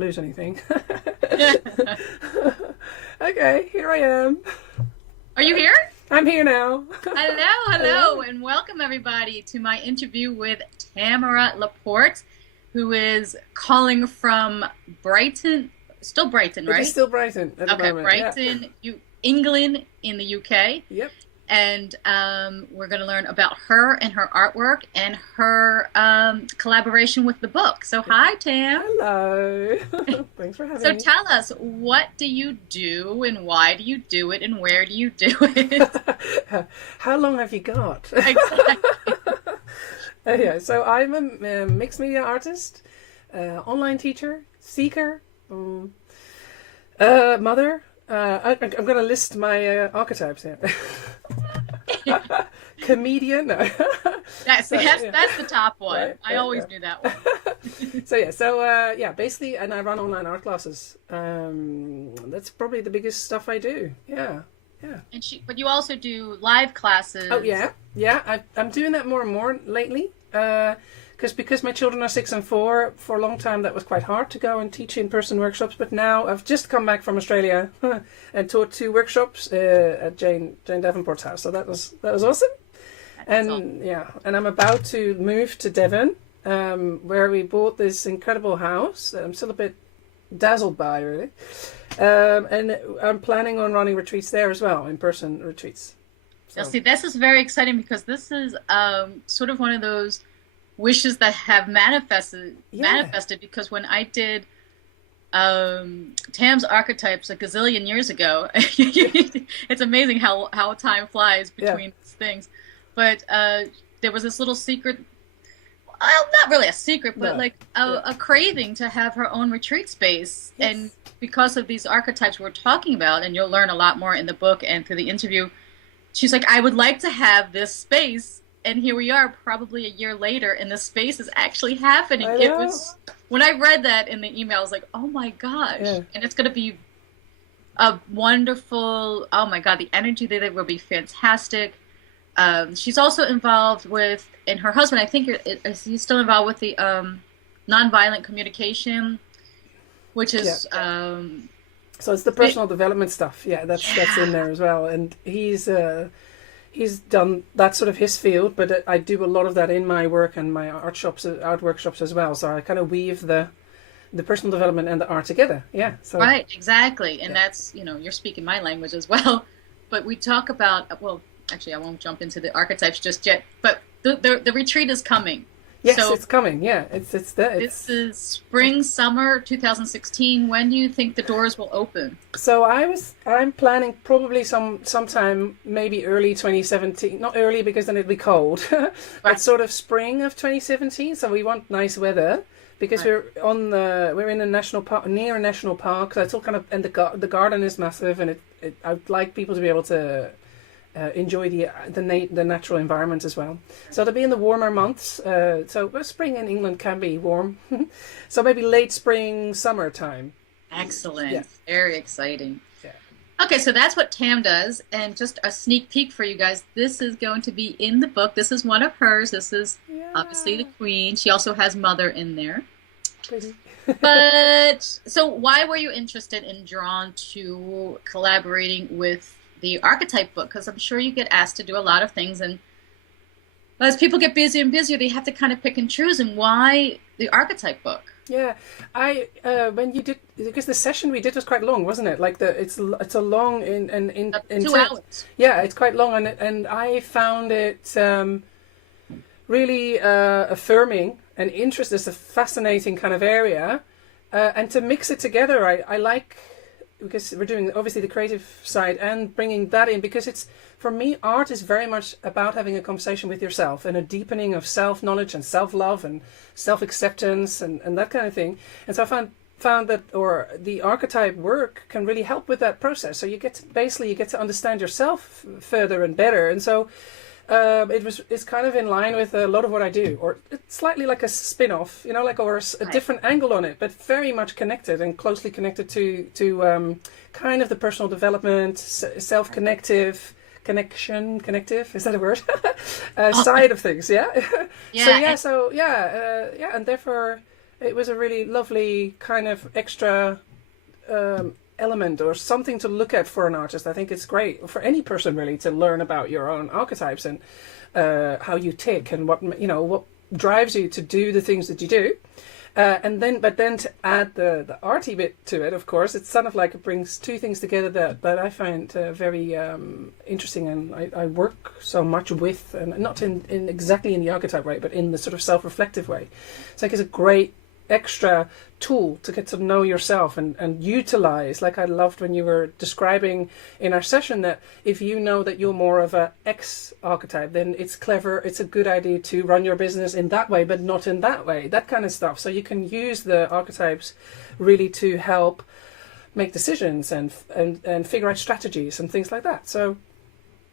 lose anything. Okay, here I am. Are you here? I'm here now. Hello, and welcome everybody to my interview with Tamara Laporte, who is calling from Brighton, still Brighton, right? It is still Brighton at the moment. Brighton, England in the UK. Yep. And we're going to learn about her and her artwork and her collaboration with the book. So hi, Tam. Hello. Thanks for having me. So tell us, what do you do and why do you do it and where do you do it? How long have you got? Exactly. Yeah, so I'm a mixed media artist, online teacher, seeker, mother. I'm going to list my archetypes here. Comedian. No. That's the top one. Right, I always knew that one. So basically, and I run online art classes. That's probably the biggest stuff I do. Yeah. But you also do live classes. Oh yeah. I'm doing that more and more lately. Because my children are 6 and 4, for a long time that was quite hard to go and teach in-person workshops. But now I've just come back from Australia and taught 2 workshops at Jane Davenport's house. So that was awesome. And I'm about to move to Devon, where we bought this incredible house that I'm still a bit dazzled by, really. And I'm planning on running retreats there as well, in-person retreats. So. See, this is very exciting because this is sort of one of those wishes that have manifested because when I did Tam's Archetypes a gazillion years ago, it's amazing how time flies between these things. But there was this little secret, well, not really a secret, but a craving to have her own retreat space. Yes. And because of these archetypes we're talking about, and you'll learn a lot more in the book and through the interview, she's like, I would like to have this space. And here we are, probably a year later, and the space is actually happening. It was when I read that in the email, I was like, "Oh my gosh!" Yeah. And it's going to be a wonderful. Oh my God, the energy there will be fantastic. She's also involved with, and her husband, I think, he's still involved with the nonviolent communication, which is. So it's the personal development stuff. Yeah, that's in there as well, and he's done that sort of his field, but I do a lot of that in my work and my art workshops as well. So I kind of weave the personal development and the art together. Yeah. So. Right, exactly. And that's, you're speaking my language as well. But we talk about, well, actually I won't jump into the archetypes just yet, but the retreat is coming. Yes, so it's coming. Yeah, this is spring, summer 2016. When do you think the doors will open? So I'm planning probably sometime maybe early 2017. Not early because then it'll be cold, but sort of spring of 2017. So we want nice weather because we're in a national park, near a national park. So it's all kind of, and the garden is massive, and I'd like people to be able to. Enjoy the natural environment as well. So it'll be in the warmer months. So spring in England can be warm. So maybe late spring, summertime. Excellent. Yeah. Very exciting. Yeah. Okay, so that's what Tam does. And just a sneak peek for you guys. This is going to be in the book. This is one of hers. This is obviously the Queen. She also has Mother in there. Pretty. But so why were you interested and drawn to collaborating with the Archetype book? Because I'm sure you get asked to do a lot of things, and as people get busier and busier, they have to kind of pick and choose. And why the Archetype book? Yeah, when you did, because the session we did was quite long, wasn't it? Like it's a long in 2 hours. Yeah, it's quite long, and I found it really affirming and interesting. It's a fascinating kind of area, and to mix it together, I like. Because we're doing obviously the creative side and bringing that in, because it's, for me, art is very much about having a conversation with yourself and a deepening of self-knowledge and self-love and self-acceptance and that kind of thing. And so I found that, or the archetype work can really help with that process. So you get to understand yourself further and better. And so it's kind of in line with a lot of what I do, or it's slightly like a spin-off, or a different angle on it, but very much connected and closely connected to kind of the personal development, connective, is that a word? Side of things, yeah. Yeah. And therefore, it was a really lovely kind of extra element or something to look at for an artist. I think it's great for any person really to learn about your own archetypes and how you tick and what drives you to do the things that you do. But then to add the arty bit to it, of course, it's sort of like it brings two things together that I find very interesting, and I work so much with, and not in exactly in the archetype way, but in the sort of self-reflective way. It's like it's a great extra tool to get to know yourself and utilize. Like I loved when you were describing in our session that if you know that you're more of a X archetype, then it's clever, it's a good idea to run your business in that way, but not in that way, that kind of stuff. So you can use the archetypes really to help make decisions and figure out strategies and things like that. So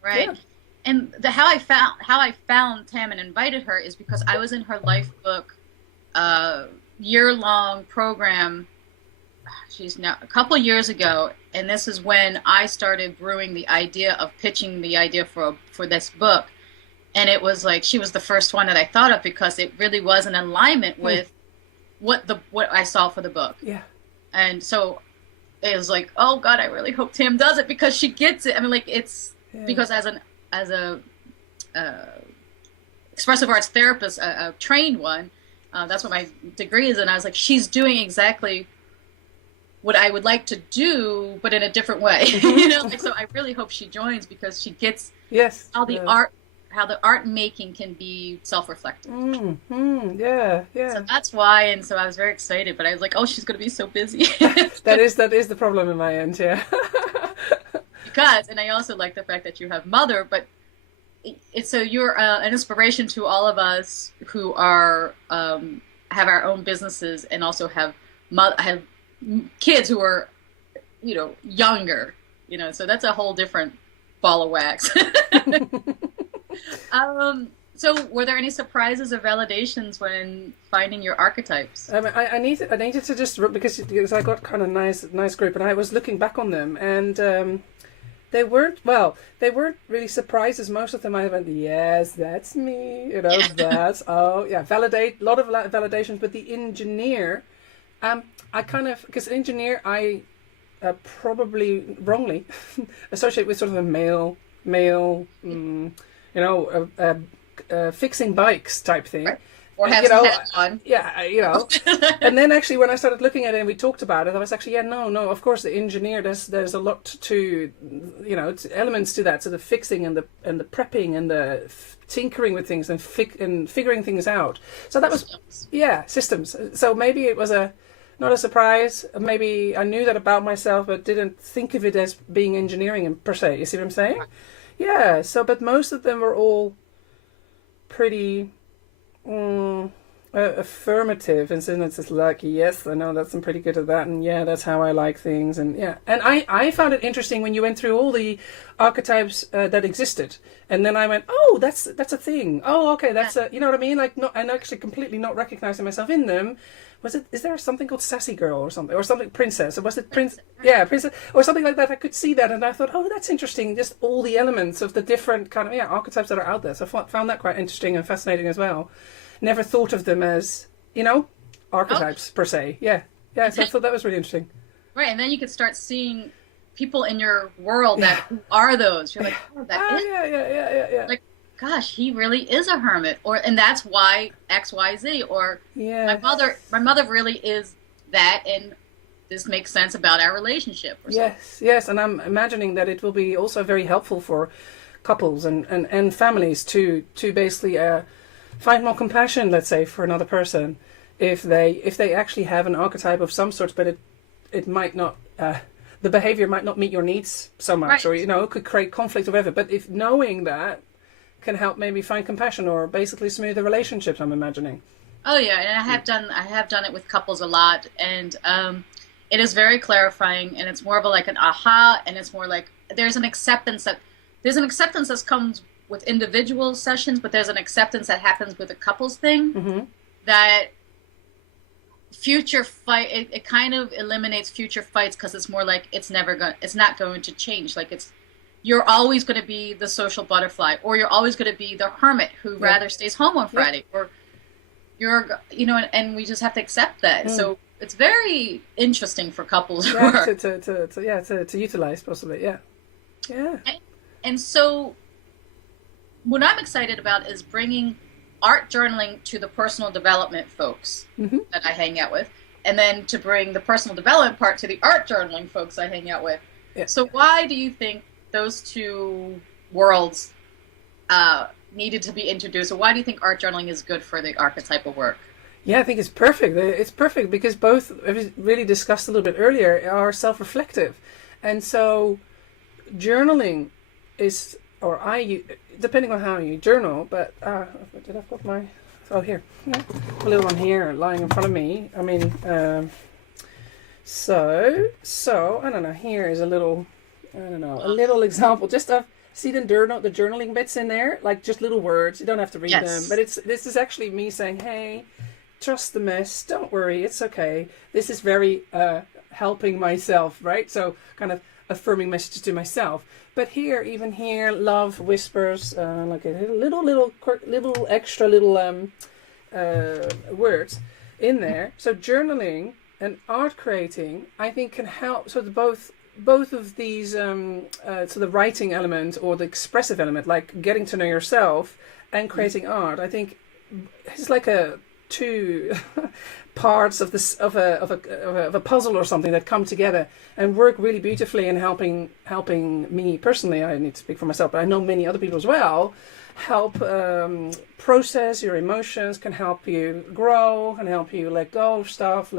right. Yeah. And how I found Tam and invited her is because I was in her Lifebook year-long program, a couple years ago, and this is when I started brewing the idea of pitching the idea for this book. And it was like she was the first one that I thought of because it really was in alignment with what I saw for the book. Yeah. And so it was like, oh God, I really hope Tam does it because she gets it. I mean, like it's because as a expressive arts therapist, a trained one. That's what my degree is, and I was like, she's doing exactly what I would like to do, but in a different way. So I really hope she joins because she gets how the art making can be self-reflective. Yeah. So that's why, and so I was very excited, but I was like, oh, she's going to be so busy. that is the problem in my end, yeah. And I also like the fact that you have mother, but so you're an inspiration to all of us who are have our own businesses and also have kids who are younger, so that's a whole different ball of wax. So were there any surprises or validations when finding your archetypes? I needed to just because I got kind of nice group, and I was looking back on them, and they weren't really surprises. Most of them I went, yes, that's me, that's, a lot of validations. But the engineer, I kind of, because engineer, I probably wrongly associate with sort of a male, fixing bikes type thing. Right. Or have some hats on. Yeah, And then actually when I started looking at it and we talked about it, I was actually, no, of course the engineer, there's a lot to, elements to that. So the fixing and the prepping and the tinkering with things and figuring things out. So that was, systems. So maybe it was not a surprise. Maybe I knew that about myself, but didn't think of it as being engineering per se. You see what I'm saying? Yeah. So, but most of them were all pretty affirmative, and so it's just like, yes, I know that's I'm pretty good at that, and that's how I like things, and and I found it interesting when you went through all the archetypes that existed, and then I went, oh, that's a thing, oh, okay, that's a, you know what I mean, like, not, and actually completely not recognizing myself in them. Is there something called sassy girl or something princess, or was it princess or something like that? I could see that, and I thought, oh, that's interesting, just all the elements of the different kind of archetypes that are out there. So I found that quite interesting and fascinating as well. Never thought of them as archetypes per se. So I thought that was really interesting. Right, and then you could start seeing people in your world that who are those. You're like, oh, that is yeah. Like, gosh, he really is a hermit, and that's why XYZ, or my mother really is that, and this makes sense about our relationship. Or yes, and I'm imagining that it will be also very helpful for couples and families to basically find more compassion, let's say, for another person if they actually have an archetype of some sort, but it might not. The behavior might not meet your needs so much, or it could create conflict or whatever. But if knowing that can help maybe find compassion or basically smooth the relationships, I'm imagining. Oh yeah, and I have done it with couples a lot, and it is very clarifying, and it's more of an aha, and it's more like there's an acceptance that comes with individual sessions, but there's an acceptance that happens with a couples thing, that future fight, it kind of eliminates future fights, because it's more like it's not going to change. Like you're always going to be the social butterfly, or you're always going to be the hermit who rather stays home on Friday, or and we just have to accept that. So it's very interesting for couples to utilize possibly. And so what I'm excited about is bringing art journaling to the personal development folks that I hang out with, and then to bring the personal development part to the art journaling folks I hang out with. So why do you think those two worlds needed to be introduced? Or why do you think art journaling is good for the archetypal work? Yeah, I think it's perfect. It's perfect because both, as we really discussed a little bit earlier, are self-reflective. And so journaling is, depending on how you journal, but did I put my, here, a little one here lying in front of me. I mean, so, I don't know, here is a little example, just of, see the journaling bits in there, like just little words. You don't have to read them, but this is actually me saying, hey, trust the mess, don't worry, it's okay. This is very helping myself, right? So kind of affirming messages to myself. But even here, love whispers, like a little extra words in there. So journaling and art creating, I think, can help. So both of these, so the writing element or the expressive element, like getting to know yourself and creating art, I think it's like two parts of a puzzle or something that come together and work really beautifully in helping me personally. I need to speak for myself, but I know many other people as well. Help process your emotions, can help you grow, can help you let go of stuff,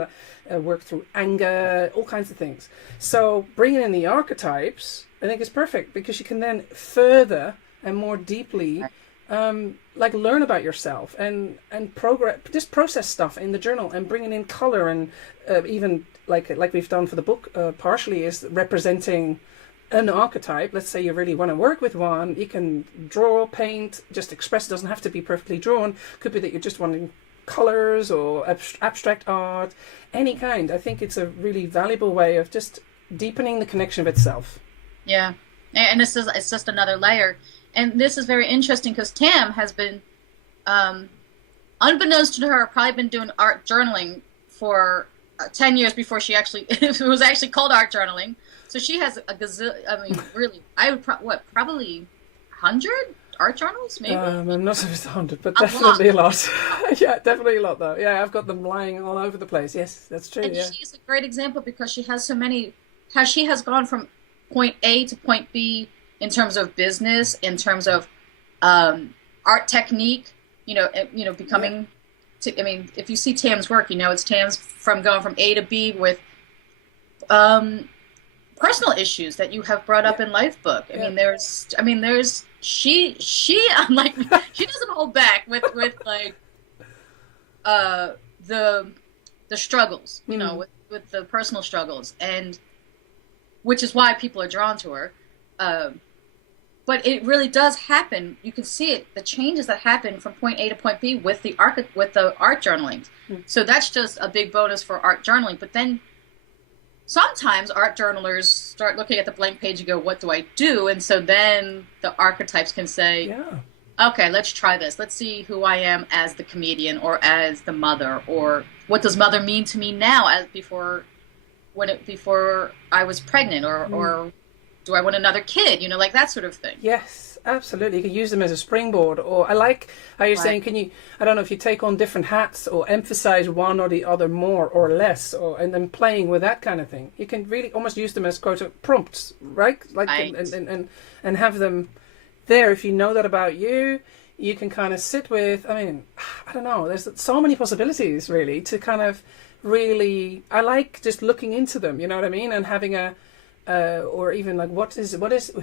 work through anger, all kinds of things. So bringing in the archetypes, I think is perfect because you can then further and more deeply learn about yourself and progress, just process stuff in the journal and bringing in color and even like we've done for the book partially is representing an archetype. Let's say you really want to work with one, you can draw, paint, just express. It doesn't have to be perfectly drawn. Could be that you're just wanting colors or abstract art, any kind. I think it's a really valuable way of just deepening the connection with itself. Yeah, and it's just another layer. And this is very interesting because Tam has been, unbeknownst to her, probably been doing art journaling for 10 years before she actually, it was actually called art journaling. So she has a really, I would probably 100 art journals, maybe? I'm not sure it's 100, but definitely a lot. Yeah, definitely a lot, though. Yeah, I've got them lying all over the place. Yes, that's true. And she's a great example because she has so many, how she has gone from point A to point B in terms of business, in terms of art technique, becoming, if you see Tam's work, it's Tam's going from A to B with personal issues that you have brought up in Lifebook. She unlike me, she doesn't hold back with like the struggles, with the personal struggles, and which is why people are drawn to her. But it really does happen. You can see it, the changes that happen from point A to point B with the art journaling. So that's just a big bonus for art journaling. But then sometimes art journalers start looking at the blank page and go, what do I do? And so then the archetypes can say, okay, let's try this. Let's see who I am as the comedian or as the mother, or what does mother mean to me now as before I was pregnant, or do I want another kid? Like that sort of thing. Yes, absolutely. You can use them as a springboard. Or I like how you're saying, I don't know if you take on different hats or emphasize one or the other more or less, and then playing with that kind of thing. You can really almost use them as quote prompts, right? And have them there. If you know that about you, you can kind of sit with, I don't know, there's so many possibilities really to kind of really, I like just looking into them, you know what I mean? And having or even like who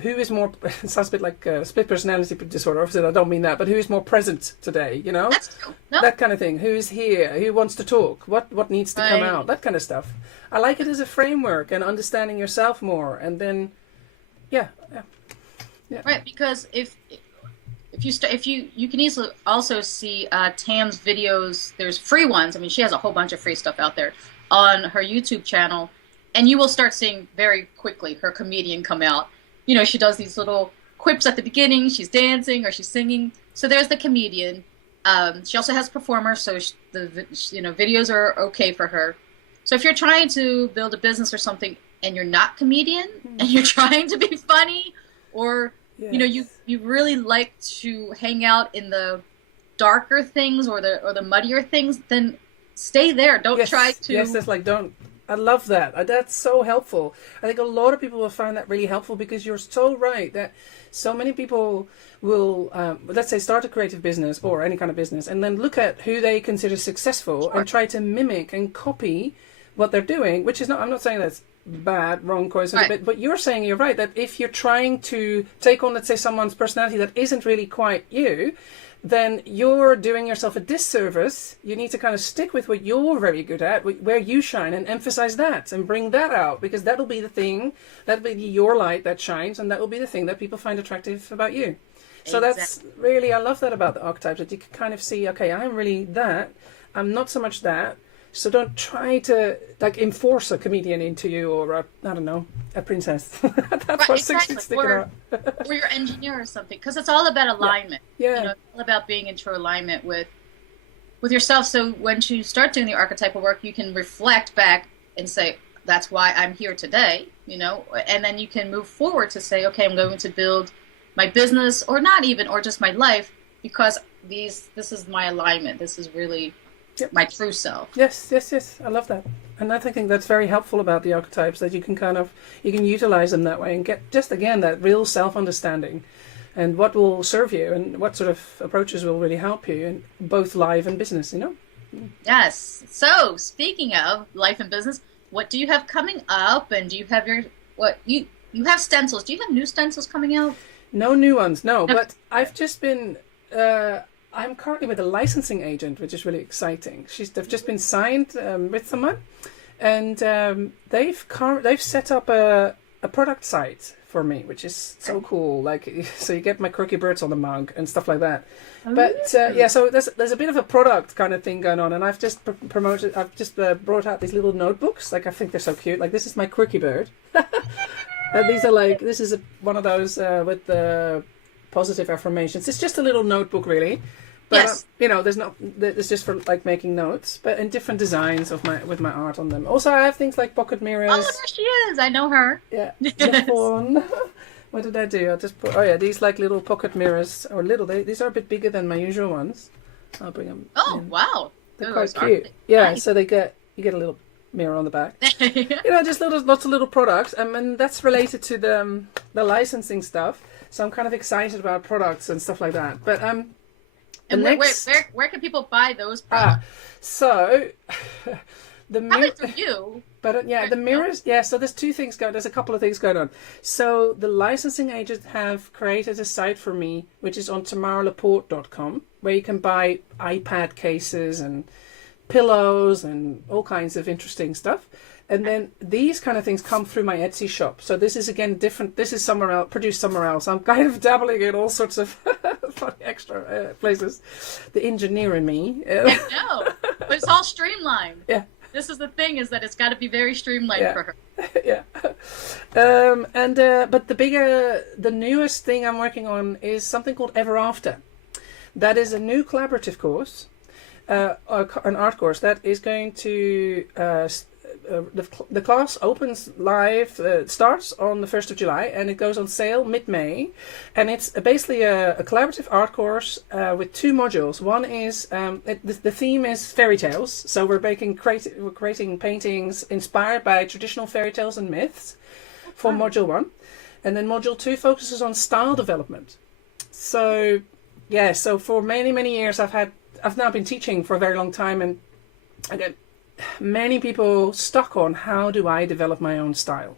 is more, it sounds a bit like split personality disorder, obviously I don't mean that, but who is more present today, That's true. No. That kind of thing. Who's here? Who wants to talk? What needs to come out? That kind of stuff. I like it as a framework and understanding yourself more, and then, yeah. Right, because if you can easily also see Tam's videos. There's free ones. She has a whole bunch of free stuff out there on her YouTube channel. And you will start seeing very quickly her comedian come out. She does these little quips at the beginning. She's dancing or she's singing. So there's the comedian. She also has performers, so videos are okay for her. So if you're trying to build a business or something and you're not comedian and you're trying to be funny, or you really like to hang out in the darker things or the muddier things, then stay there. Don't try to. Yes, that's like don't. I love that. That's so helpful. I think a lot of people will find that really helpful because you're so right that so many people will, let's say, start a creative business or any kind of business and then look at who they consider successful and try to mimic and copy what they're doing, which is not, I'm not saying that's bad, wrong choice, but you're saying you're right, that if you're trying to take on, let's say, someone's personality that isn't really quite you, then you're doing yourself a disservice. You need to kind of stick with what you're very good at, where you shine, and emphasize that and bring that out, because that'll be the thing, that'll be your light that shines, and that will be the thing that people find attractive about you. So that's really, I love that about the archetypes, that you can kind of see, okay, I'm really that, I'm not so much that. So don't try to like enforce a comedian into you, or a princess. That's what 60 sticking out. Or your engineer or something, because it's all about alignment. Yeah. It's all about being in true alignment with yourself. So when you start doing the archetypal work, you can reflect back and say, that's why I'm here today, and then you can move forward to say, okay, I'm going to build my business, or not even, or just my life, because this is my alignment. This is really my true self. Yes. I love that. And I think that's very helpful about the archetypes, that you can utilize them that way and get just, again, that real self-understanding and what will serve you and what sort of approaches will really help you in both life and business, Yes. So speaking of life and business, what do you have coming up? And do you have you have stencils. Do you have new stencils coming out? No new ones, no. But I've just been... I'm currently with a licensing agent, which is really exciting. They've just been signed with someone, and they've set up a product site for me, which is so cool. Like, so you get my quirky birds on the mug and stuff like that. But so there's a bit of a product kind of thing going on, and I've just promoted. I've just brought out these little notebooks. Like, I think they're so cute. Like, this is my quirky bird. And these are this is one of those with the positive affirmations. It's just a little notebook, really. But there's just for like making notes, but in different designs with my art on them. Also, I have things like pocket mirrors. Oh, there she is! I know her. Yeah. What did I do? I just put these like little pocket mirrors, or these are a bit bigger than my usual ones. I'll bring them. Oh in. Wow! They're quite cute. Yeah, nice. So you get a little mirror on the back. Just lots of little products, and that's related to the licensing stuff. So I'm kind of excited about products and stuff like that. But and where can people buy those products? So the probably through you. But the mirrors. Yeah. So there's two things going. There's a couple of things going on. So the licensing agents have created a site for me, which is on tamaralaporte.com, where you can buy iPad cases and pillows and all kinds of interesting stuff. And then these kind of things come through my Etsy shop. So this is, again, different. This is somewhere else, produced somewhere else. I'm kind of dabbling in all sorts of funny extra places. The engineer in me. I know, but it's all streamlined. Yeah. This is the thing, is that it's got to be very streamlined for her. Yeah. But the newest thing I'm working on is something called Ever After. That is a new collaborative course, an art course that is going to... the class opens live, starts on the 1st of July, and it goes on sale mid-May. And it's basically a collaborative art course with two modules. One is, the theme is fairy tales. So we're creating paintings inspired by traditional fairy tales and myths for module 1. And then module 2 focuses on style development. So, so for many, many years I've now been teaching for a very long time, and I get many people stuck on, how do I develop my own style?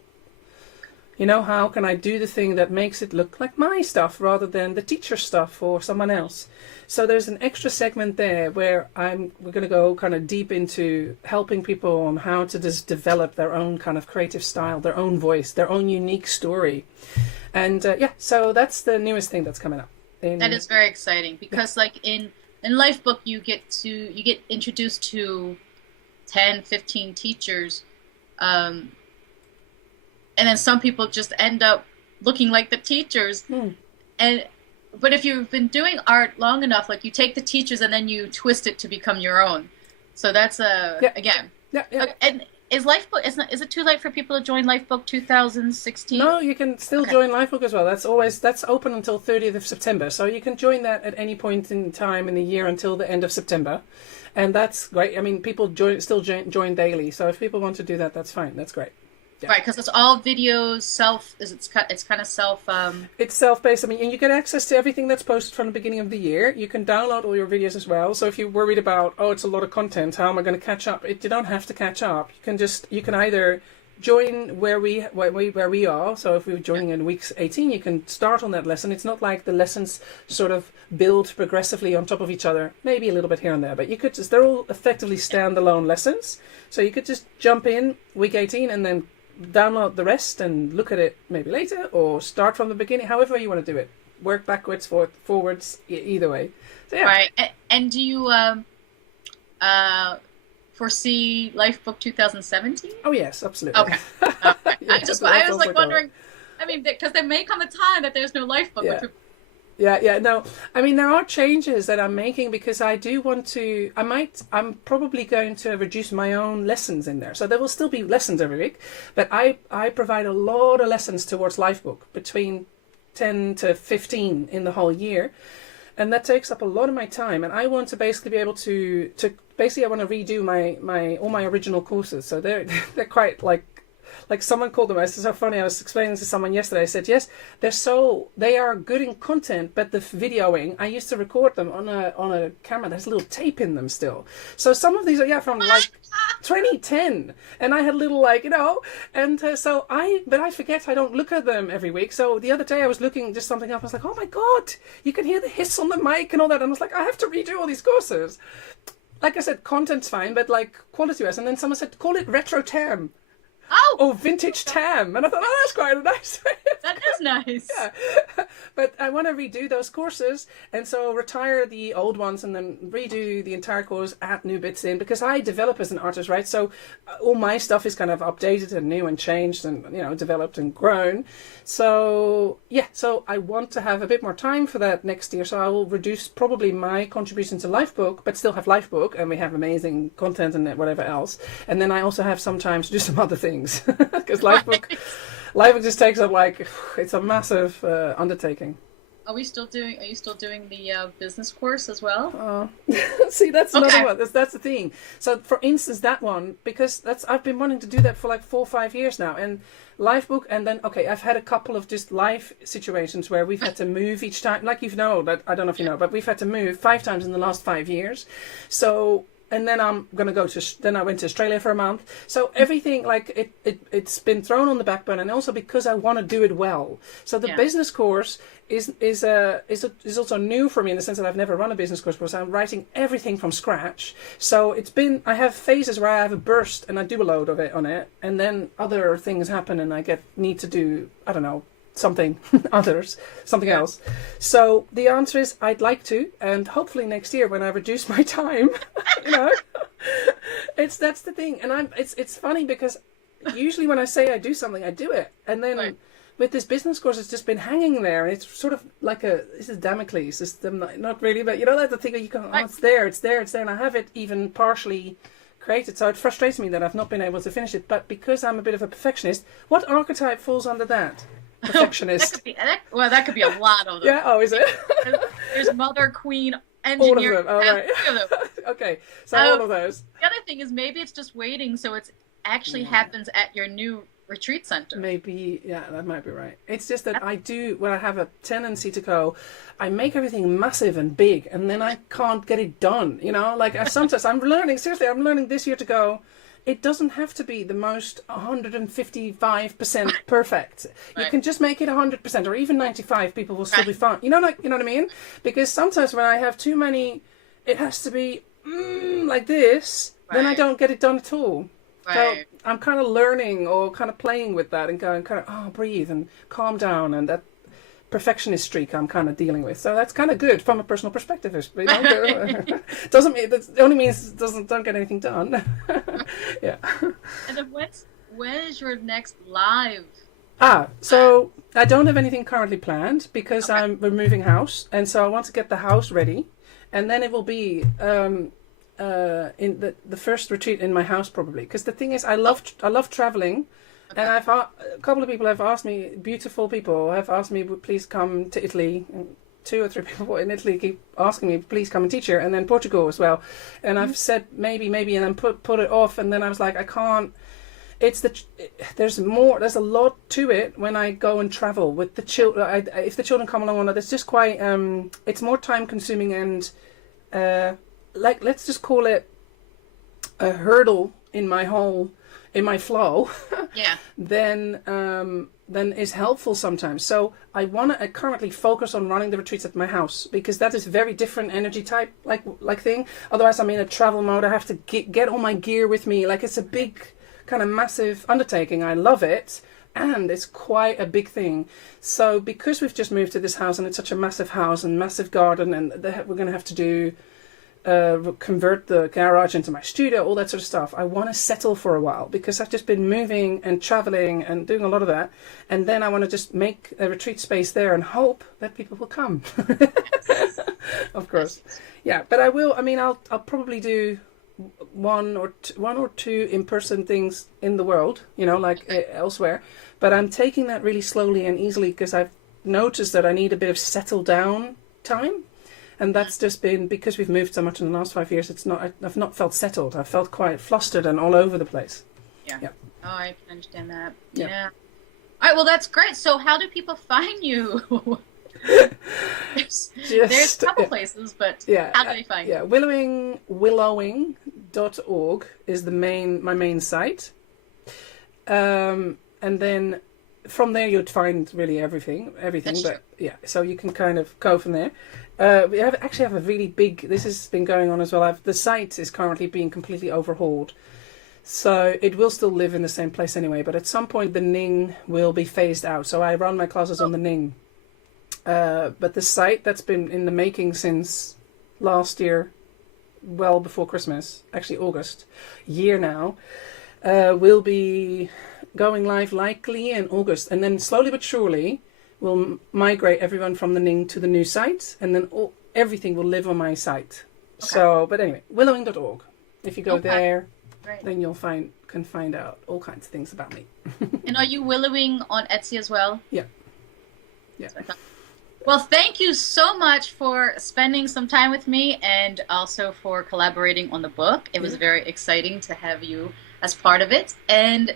How can I do the thing that makes it look like my stuff rather than the teacher stuff or someone else? So there's an extra segment there where we're going to go kind of deep into helping people on how to just develop their own kind of creative style, their own voice, their own unique story. And so that's the newest thing that's coming up. That is very exciting, because like in Lifebook you get introduced to 10, 15 teachers, and then some people just end up looking like the teachers. And but if you've been doing art long enough, like you take the teachers and then you twist it to become your own. So that's again. Yeah, yeah. And is Lifebook, is it too late for people to join Lifebook 2016? No, you can still join Lifebook as well. That's open until 30th of September. So you can join that at any point in time in the year until the end of September. And that's great. I mean, people still join daily. So if people want to do that, that's fine. That's great. Yeah. Right, because it's all videos, it's kind of self... It's self-paced. I mean, and you get access to everything that's posted from the beginning of the year. You can download all your videos as well. So if you're worried about, it's a lot of content, how am I going to catch up? You don't have to catch up. You can either join where we are. So if we're joining in week 18, you can start on that lesson. It's not like the lessons sort of build progressively on top of each other, maybe a little bit here and there, but they're all effectively standalone lessons. So you could just jump in week 18 and then download the rest and look at it maybe later, or start from the beginning, however you want to do it. Work backwards, forwards, either way. So, yeah. Right. And do you foresee Lifebook 2017? Oh yes, absolutely. Okay. Yeah, I was like wondering. I mean, because there may come a time that there's no Lifebook. Yeah. No, I mean, there are changes that I'm making because I do want to. I'm probably going to reduce my own lessons in there, so there will still be lessons every week, but I provide a lot of lessons towards Lifebook, between 10 to 15 in the whole year, and that takes up a lot of my time. And I want to basically be able to basically I want to redo all my original courses, so they're quite like someone called them. It's so funny. I was explaining to someone yesterday. I said, yes, they are good in content, but the videoing, I used to record them on a camera. There's a little tape in them still. So some of these are from like 2010, and I had little and but I forget I don't look at them every week. So the other day I was looking just something up. I was like, oh my god, you can hear the hiss on the mic and all that. And I was like, I have to redo all these courses. Like I said, content's fine, but like quality-wise. And then someone said, call it retro tam. Oh, vintage tam. And I thought, that's quite a nice way. That is nice. Yeah. But I want to redo those courses, and so retire the old ones and then redo the entire course, add new bits in, because I develop as an artist, right? So all my stuff is kind of updated and new and changed and, developed and grown. So, so I want to have a bit more time for that next year. So I will reduce probably my contribution to Lifebook, but still have Lifebook, and we have amazing content and whatever else. And then I also have some time to do some other things, because Lifebook just takes up it's a massive undertaking. Are you still doing the business course as well? See, that's another one. That's the thing. So, for instance, that one, because I've been wanting to do that for like 4 or 5 years now, and Lifebook, and then I've had a couple of just life situations where we've had to move each time. Like I don't know if you know, but we've had to move 5 times in the last 5 years. So. And then I'm going to then I went to Australia for a month. So everything, it's been thrown on the back burner, and also because I want to do it well. So the business course is also new for me in the sense that I've never run a business course before. So I'm writing everything from scratch. So I have phases where I have a burst and I do a load of it on it. And then other things happen and I need to do, I don't know, something else. So the answer is I'd like to, and hopefully next year when I reduce my time, that's the thing. And it's funny because usually when I say I do something, I do it, and then with this business course, it's just been hanging there, and it's sort of like this is Damocles. It's not really, but that's the thing that you can. Oh, it's there, and I have it even partially created. So it frustrates me that I've not been able to finish it. But because I'm a bit of a perfectionist, what archetype falls under that? Perfectionist. That could be a lot of them. Yeah. Oh, is it? There's mother, queen, engineer. All of them. Oh, right. Okay. So all of those. The other thing is maybe it's just waiting, so it actually happens at your new retreat center. Maybe, that might be right. It's just that when I have a tendency to go, I make everything massive and big, and then I can't get it done. Sometimes I'm learning this year to go. It doesn't have to be the most 155% perfect. Right. You can just make it 100% or even 95%. People will still be fine. You know what I mean? Because sometimes when I have too many, it has to be like this. Then I don't get it done at all. Right. So I'm kind of learning or kind of playing with that and going breathe and calm down, and that perfectionist streak I'm kind of dealing with. So that's kind of good from a personal perspective. Doesn't mean that only means don't get anything done. Yeah. And then when is your next live So I don't have anything currently planned because we're moving house, and so I want to get the house ready, and then it will be in the first retreat in my house probably. Because the thing is, I love traveling, and a couple of people have asked me, beautiful people have asked me, please come to Italy. And 2 or 3 people in Italy keep asking me, please come and teach here, and then Portugal as well. And I've said maybe, and then put it off, and then I was like, I can't. There's a lot to it when I go and travel with the children. If the children come along, it's just quite. It's more time consuming and, let's just call it a hurdle in my flow. Yeah. Then is helpful sometimes. So I want to currently focus on running the retreats at my house, because that is very different energy type like thing. Otherwise, I'm in a travel mode. I have to get all my gear with me. Like, it's a big kind of massive undertaking. I love it, and it's quite a big thing. So because we've just moved to this house, and it's such a massive house and massive garden, and we're going to have to do convert the garage into my studio, all that sort of stuff. I want to settle for a while, because I've just been moving and traveling and doing a lot of that, and then I want to just make a retreat space there and hope that people will come. Of course, yeah. But I'll probably do one or two in-person things in the world, elsewhere. But I'm taking that really slowly and easily, because I've noticed that I need a bit of settle down time. And that's just been because we've moved so much in the last 5 years. I've not felt settled. I've felt quite flustered and all over the place. Yeah. Oh, I can understand that. Yeah. All right. Well, that's great. So, how do people find you? There's a couple places, but how do they find you? Yeah, willowing.org is my main site, and then from there you'd find really everything. That's but true. Yeah, so you can kind of go from there. We actually have a really big. This has been going on as well. The site is currently being completely overhauled, so it will still live in the same place anyway. But at some point, the Ning will be phased out. So I run my classes on the Ning. But the site that's been in the making since last year, well before Christmas, actually August, year now, will be going live likely in August, and then slowly but surely we'll migrate everyone from the Ning to the new site, and then everything will live on my site. Okay. So, but anyway, willowing.org. If you go there, then you'll can find out all kinds of things about me. And are you willowing on Etsy as well? Yeah. Yeah. Well, thank you so much for spending some time with me, and also for collaborating on the book. It was very exciting to have you as part of it. And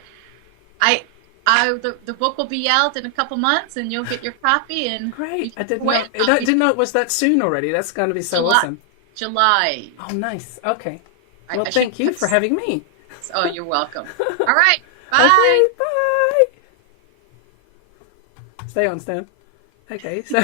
the book will be out in a couple months, and you'll get your copy. And great! I didn't know it was that soon already. That's going to be so awesome. July. Oh, nice. Okay. Well, thank you for having me. Oh, you're welcome. All right. Bye. Okay. Bye. Stay on, Stan. Okay. So.